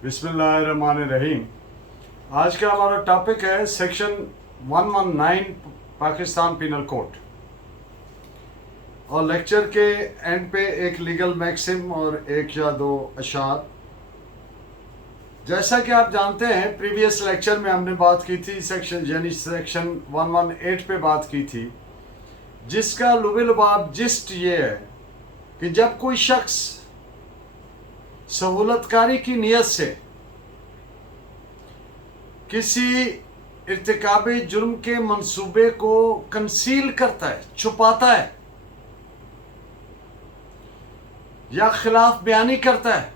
बिस्मिल्लाहिर्रहमानिर्रहीम। आज का हमारा टॉपिक है सेक्शन 119 पाकिस्तान पिनल कोड, और लेक्चर के एंड पे एक लीगल मैक्सिम और एक या दो अशार। जैसा कि आप जानते हैं, प्रीवियस लेक्चर में हमने बात की थी सेक्शन 118 पे बात की थी, जिसका लुबे-लुबाब जिस्ट ये है कि जब कोई शख्स सहूलतकारी की नीयत से किसी इर्तिकाबे जुर्म के मंसूबे को कंसील करता है, छुपाता है या खिलाफ बयानी करता है,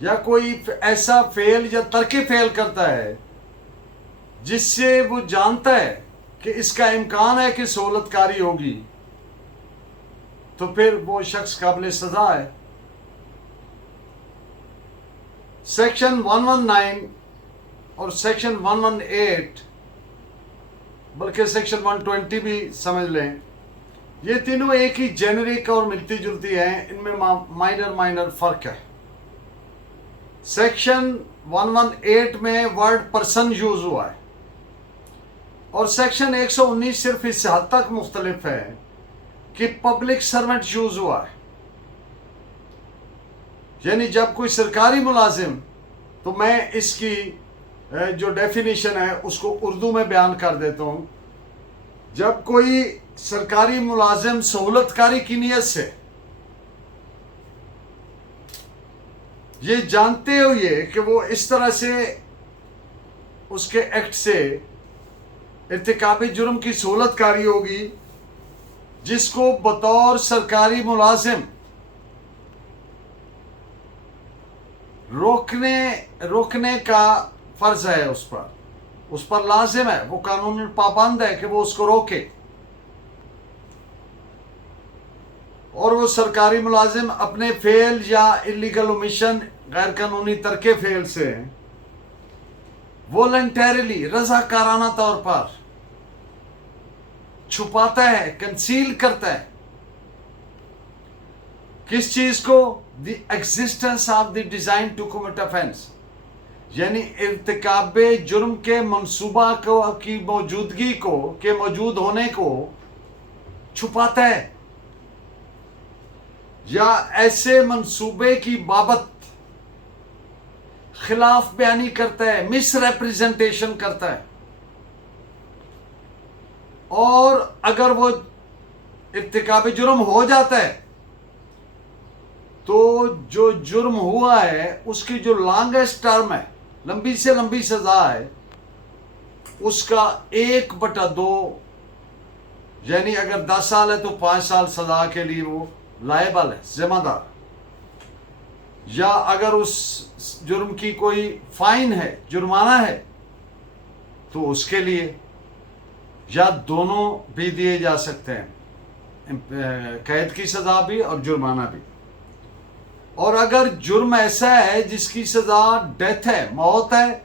या कोई ऐसा फेल या तर्के फेल करता है जिससे वो जानता है कि इसका इम्कान है कि सहूलतकारी होगी, तो फिर वो शख्स काबिल सजा है। सेक्शन 119 और सेक्शन 118, बल्कि सेक्शन 120 भी समझ लें, ये तीनों एक ही जेनरिक और मिलती जुलती हैं, इनमें माइनर फर्क है। सेक्शन 118 में वर्ड पर्सन यूज हुआ है और सेक्शन 119 सिर्फ इस हद तक मुख्तलिफ है कि पब्लिक सर्वेंट यूज हुआ है। यानी जब कोई सरकारी मुलाजिम, तो मैं इसकी जो डेफिनेशन है उसको उर्दू में बयान कर देता हूँ। जब कोई सरकारी मुलाजिम सहूलतकारी की नीयत से, ये जानते हुए कि वो इस तरह से उसके एक्ट से इर्तिकाबी जुर्म की सहूलतकारी होगी जिसको बतौर सरकारी मुलाजिम रोकने का फर्ज है, उस पर लाजिम है, वो कानून पाबंद है कि वो उसको रोके। और वो सरकारी मुलाजिम अपने फेल या इलीगल ओमिशन, गैर कानूनी तर्के फेल से वॉलंटरीली, रज़ाकाराना तौर पर छुपाता है, कंसील करता है। किस चीज को? The existence of the design to commit offence, यानी इर्तिकाबे जुर्म के मंसूबा को की मौजूदगी को, के मौजूद होने को छुपाता है, या ऐसे मंसूबे की बाबत खिलाफ बयानी करता है, मिस रिप्रेजेंटेशन करता है। और अगर वो इर्तिकाबे जुर्म हो जाता है तो जो जुर्म हुआ है उसकी जो लॉन्गेस्ट टर्म है, लंबी से लंबी सजा है, उसका 1/2, यानी अगर 10 साल है तो 5 साल सजा के लिए वो लायबल है, जिम्मेदार। या अगर उस जुर्म की कोई फाइन है, जुर्माना है, तो उसके लिए या दोनों भी दिए जा सकते हैं, कैद की सजा भी और जुर्माना भी। और अगर जुर्म ऐसा है जिसकी सजा डेथ है, मौत है,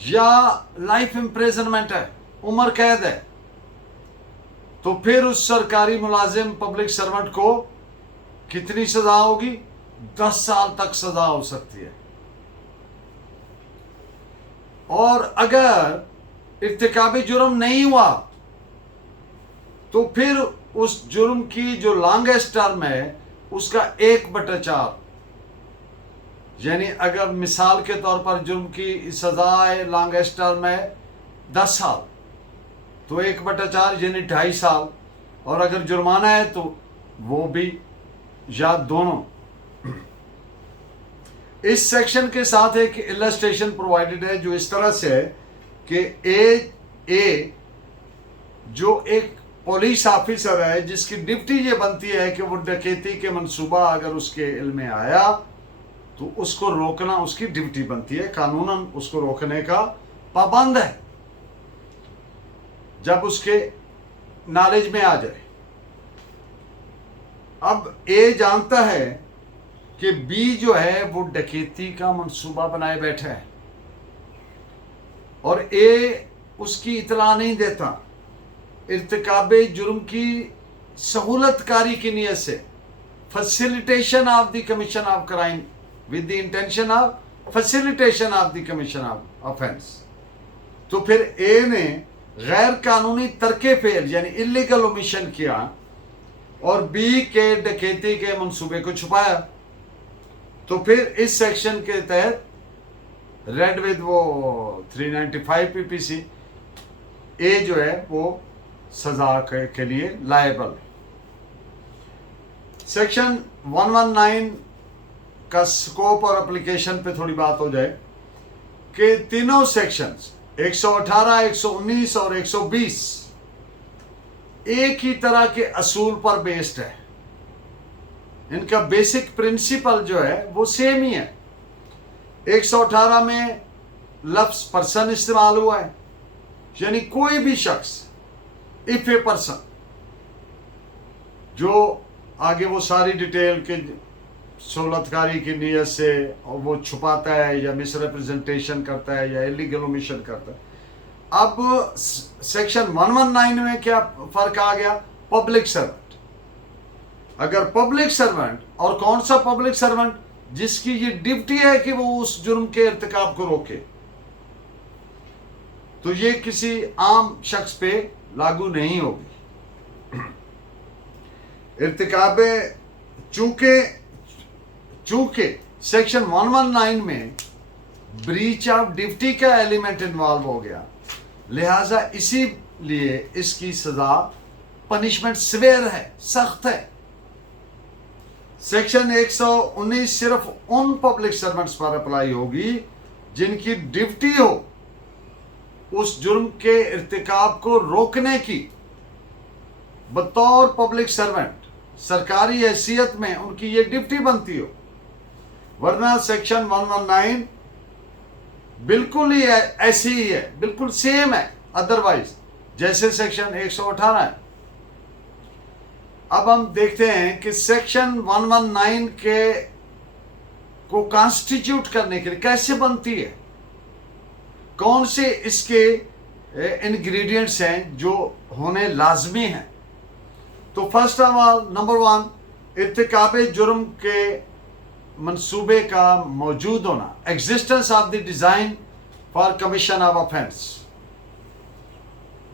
या लाइफ इम्प्रिजनमेंट है, उम्र कैद है, तो फिर उस सरकारी मुलाजिम पब्लिक सर्वेंट को कितनी सजा होगी? 10 साल तक सजा हो सकती है। और अगर इर्तिकाबी जुर्म नहीं हुआ तो फिर उस जुर्म की जो लॉन्गेस्ट टर्म है उसका 1/4, यानी अगर मिसाल के तौर पर जुर्म की सजा है, लॉन्गेस्ट टर्म है 10 साल, तो 1/4 यानी 2.5 साल। और अगर जुर्माना है तो वो भी, या दोनों। इस सेक्शन के साथ एक इलस्ट्रेशन प्रोवाइडेड है जो इस तरह से है कि ए जो एक पुलिस ऑफिसर है जिसकी ड्यूटी ये बनती है कि वो डकैती के मंसूबा अगर उसके इल्म में आया तो उसको रोकना उसकी ड्यूटी बनती है, कानूनन उसको रोकने का पाबंद है जब उसके नॉलेज में आ जाए। अब ए जानता है कि बी जो है वो डकैती का मंसूबा बनाए बैठा है, और ए उसकी इतला नहीं देता। इर्तिकाबे जुर्म की सहूलतकारी की नीयत से facilitation of the commission of crime with the intention of facilitation of the commission of offense. तो फिर ए ने गैर कानूनी तरके फेल यानी इलीगल ओमिशन किया और बी के डकैती के मंसूबे को छुपाया, तो फिर इस सेक्शन के तहत रेड विद वो 395 पीपीसी ए जो है वो सजा के लिए लायबल। सेक्शन 119 का स्कोप और एप्लीकेशन पे थोड़ी बात हो जाए कि तीनों सेक्शंस 118, 119 और 120 एक ही तरह के असूल पर बेस्ड है। इनका बेसिक प्रिंसिपल जो है वो सेम ही है। 118 में लफ्ज पर्सन इस्तेमाल हुआ है, यानी कोई भी शख्स, इफ ए पर्सन, जो आगे वो सारी डिटेल के सहूलतकारी की नीयत से वो छुपाता है या मिसरिप्रेजेंटेशन करता है या इलीगल ओमिशन करता है। अब सेक्शन 119 में क्या फर्क आ गया? Public servant. अगर पब्लिक सर्वेंट, और कौन सा पब्लिक सर्वेंट? जिसकी ये ड्यूटी है कि वो उस जुर्म के इर्तिकाब को रोके, तो ये किसी आम शख्स पे लागू नहीं होगी। इर्तिकाब चूंकि सेक्शन 119 में ब्रीच ऑफ ड्यूटी का एलिमेंट इन्वॉल्व हो गया, लिहाजा इसीलिए इसकी सजा पनिशमेंट सिवियर है, सख्त है। सेक्शन 119 सिर्फ उन पब्लिक सर्वेंट्स पर अप्लाई होगी जिनकी ड्यूटी हो उस जुर्म के इर्तिकाब को रोकने की। बतौर पब्लिक सर्वेंट सरकारी हैसियत में उनकी ये ड्यूटी बनती हो, वरना सेक्शन 119 बिल्कुल ही ऐसी ही है, बिल्कुल सेम है अदरवाइज जैसे सेक्शन 118 है। अब हम देखते हैं कि सेक्शन 119 के को कॉन्स्टिट्यूट करने के लिए कैसे बनती है, कौन से इसके इंग्रेडिएंट्स हैं जो होने लाजमी हैं। तो फर्स्ट ऑफ ऑल, नंबर 1, इर्तिकाब जुर्म के मंसूबे का मौजूद होना, existence of the design for commission of offence.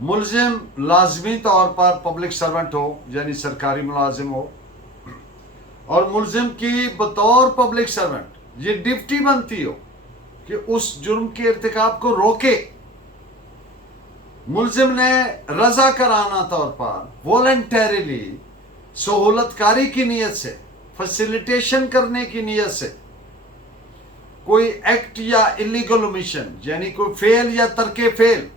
मुलजिम लाजमी तौर पर पब्लिक सर्वेंट हो यानी सरकारी मुलाजिम हो, और मुलजिम की बतौर पब्लिक सर्वेंट ये ड्यूटी बनती हो कि उस जुर्म के इर्तिकाब को रोके। मुलजिम ने रज़ाकाराना तौर पर वॉलंटरीली सहूलतकारी की नीयत से, फैसिलिटेशन करने की नीयत से कोई एक्ट या इलीगल ओमिशन यानी कोई फेल या तरके फेल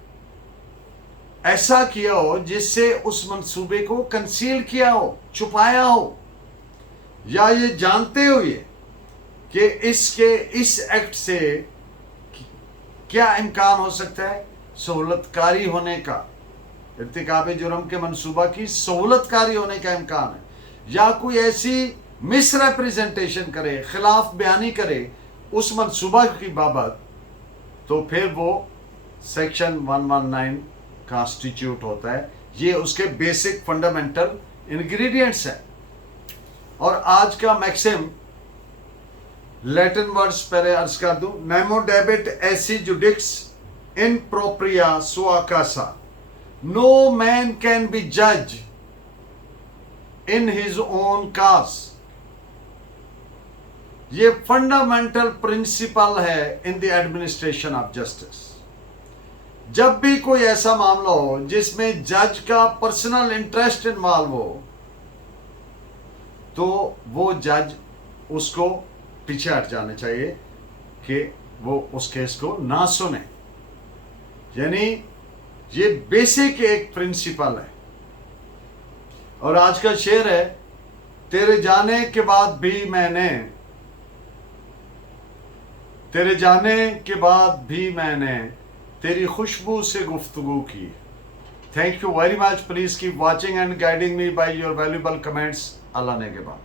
ऐसा किया हो जिससे उस मंसूबे को कंसील किया हो, छुपाया हो, या ये जानते हुए कि इस एक्ट से क्या इम्कान हो सकता है सहूलतकारी होने का, इर्तिकाब जुर्म के मंसूबा की सहूलतकारी होने का इम्कान है, या कोई ऐसी मिसरिप्रेजेंटेशन करे, खिलाफ बयानी करे उस मंसूबा की बाबत, तो फिर वो सेक्शन 119 कॉन्स्टिट्यूट होता है। ये उसके बेसिक फंडामेंटल इंग्रेडिएंट्स हैं। और आज का मैक्सिम लैटिन वर्ड्स पहले अर्ज कर दूं, Nemo debit AC जुडिक्स in propria Sua casa, no man can be judge in his own cause। ये फंडामेंटल प्रिंसिपल है in the administration of justice. जब भी कोई ऐसा मामला हो जिसमें जज का पर्सनल इंटरेस्ट इन्वॉल्व हो, तो वो जज उसको पीछे हट जाने चाहिए कि वो उस केस को ना सुने। यानी ये बेसिक एक प्रिंसिपल है। और आज का शेर है, तेरे जाने के बाद भी मैंने तेरी खुशबू से गुफ्तगू की। Thank you very much. Please keep watching and guiding me by your valuable comments. अल्लाह ने के बाद।